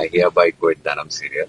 I hereby quit Dhanam serial.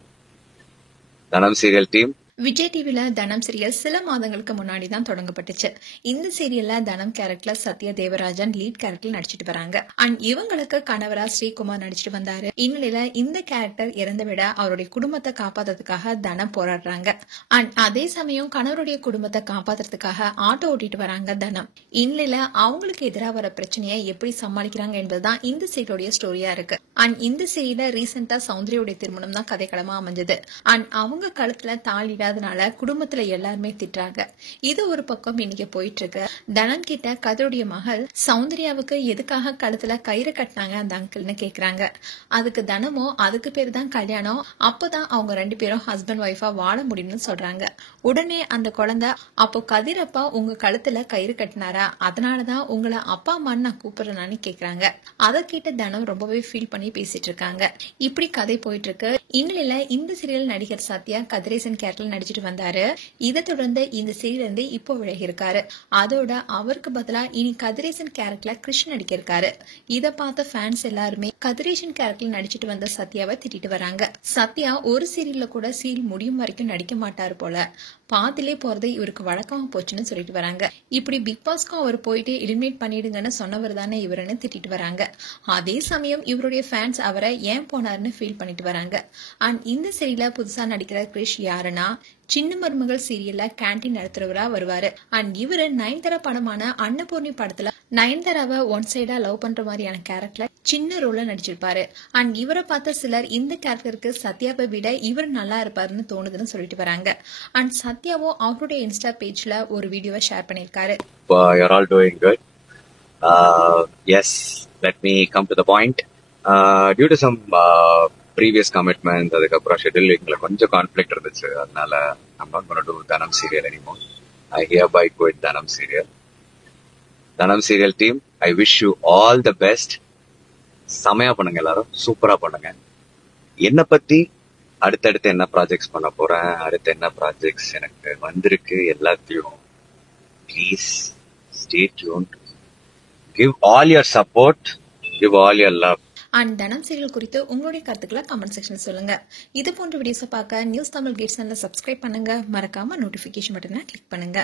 Dhanam serial team, Vijay டிவில தனம் serial சில மாதங்களுக்கு முன்னாடி தான் தொடங்கப்பட்டுச்சு. இந்த சீரியல்ல தனம் கேரக்டர்ல சத்யா தேவராஜன் லீட் கேரக்டர்ல நடிச்சிட்டு வராங்க. அண்ட் இவங்களுக்கு கணவரா ஸ்ரீகுமார் நடிச்சிட்டு வந்தாரு. இந்நிலையில இந்த கேரக்டர் இறந்து விட அவருடைய குடும்பத்தை காப்பாத்துறதுக்காக தனம் போராடுறாங்க. அண்ட் அதே சமயம் கணவருடைய குடும்பத்தை காப்பாத்துறதுக்காக ஆட்டோ ஓட்டிட்டு வராங்க தனம். இந்நிலையில அவங்களுக்கு எதிராக வர பிரச்சனையை எப்படி சமாளிக்கிறாங்க என்பதுதான் இந்த சீரியலுடைய ஸ்டோரியா இருக்கு. அண்ட் இந்த சீரியல ரீசெண்டா சௌந்தர்யாவுடைய திருமணம் தான் கதைக்களமா அமைஞ்சது. அண்ட் அவங்க கழுத்துல தாலி அதனால குடும்பத்துல எல்லாருமே திட்டுறாங்க. இது ஒரு பக்கம் இன்னைக்கு போயிட்டு இருக்கு. தனம் கிட்ட கதருடைய மகள் சௌந்தர்யாவுக்கு எதுக்காக கழுத்துல கயிறு கட்டினாங்க அந்த அங்கிள்னு கேக்குறாங்க. அதுக்கு தனமோ அதுக்கு பேரு தான் கல்யாணம், அப்பதான் அவங்க 2 பேரும் ஹஸ்பண்ட் ஒய்ஃபா வாழ முடியும்னு சொல்றாங்க. உடனே அந்த குழந்தை, அப்போ கதிரப்பா உங்க கழுத்துல கயிறு கட்டினாரா, அதனாலதான் உங்களை அப்பா அம்மான்னு நான் கூப்பிடுறேன்னு கேக்குறாங்க. அதை கேட்டு தனம் ரொம்பவே ஃபீல் பண்ணி பேசிட்டு இருக்காங்க. இப்படி கதை போயிட்டு இருக்கு. இந்நிலையில இந்த சீரியல் நடிகர் சத்யா கதிரேசன் கேரக்டர் நடிச்சிட்டு வந்தாரு. இதை தொடர்ந்து இந்த சீரியல் இருந்து இப்போ விலகி இருக்காரு. அதோட அவருக்கு பதிலா இனி கதிரேசன் கேரக்டர்ல கிருஷ்ணன் நடிக்க இருக்காரு. இதை பார்த்த ஃபேன்ஸ் எல்லாருமே கதிரேசன் கேரக்டர்ல நடிச்சிட்டு வந்த சத்யாவை திட்டிட்டு வராங்க. சத்யா ஒரு சீரியல்ல கூட சீரியல் முடியும் வரைக்கும் நடிக்க மாட்டாரு போல, பாதிலே போறது இவருக்கு வழக்கமா போச்சுன்னு சொல்லிட்டு வராங்க. இப்படி பிக் பாஸ்க்கும் அவர் போயிட்டு எலிமினேட் பண்ணிடுங்கன்னு சொன்னவர் தானே இவருன்னு திட்டிட்டு வராங்க. அதே சமயம் இவருடைய ஃபேன்ஸ் அவரை ஏன் போனாருன்னு ஃபீல் பண்ணிட்டு வராங்க. அண்ட் இந்த சீரியல்ல புதுசா நடிக்கிற கிரிஷ் யாருன்னா சின்ன மருமகள் சீரியல்ல கேண்டீன் நடத்துறவரா வருவாரு. அண்ட் இவரு நயன்தாரா படமான அன்னபூர்ணி படத்துல நயன்தாராவை ஒன் சைடா லவ் பண்ற மாதிரியான கேரக்டர்ல சின்ன ரோல்ல நடிச்சிருப்பாரு. அண்ட் இவரை பார்த்த சிலர் இந்த கேரக்டருக்கு சத்யாவை விட இவர் நல்லா இருப்பாருன்னு தோணுதுன்னு சொல்லிட்டு வராங்க. அண்ட் சத்யாவும் அவருடைய இன்ஸ்டா பேஜ்ல ஒரு வீடியோவை ஷேர் பண்ணிருக்காரு. you're all doing good. Yes, let me come to the point. Due to some previous commitments, அதுக்கப்புறம் ஷெட்யூலிங்ல கொஞ்சம் கான்ஃபிளிக்ட் இருந்துச்சு. அதனால I'm not going to do Dhanam serial anymore. I hereby quit Dhanam serial. Dhanam serial team, I wish you all the best. செமையா பண்ணுங்க, எல்லாரும் சூப்பரா பண்ணுங்க. என்னை பத்தி அடுத்தடுத்து என்ன ப்ராஜெக்ட்ஸ் பண்ண போறேன், அடுத்து என்ன ப்ராஜெக்ட்ஸ் எனக்கு வந்திருக்கு எல்லாத்தையும் please stay tuned. Give all your support, give all your love. And தனம் சீரியல் குறித்து உங்களுடைய கருத்துக்களை கமெண்ட் செக்ஷன்ல சொல்லுங்க. இது போன்ற வீடியோஸை பார்க்க நியூஸ் தமிழ் கேட் சேனலை சப்ஸ்கிரைப் பண்ணுங்க. மறக்காம நோட்டிபிகேஷன் பட்டனை கிளிக் பண்ணுங்க.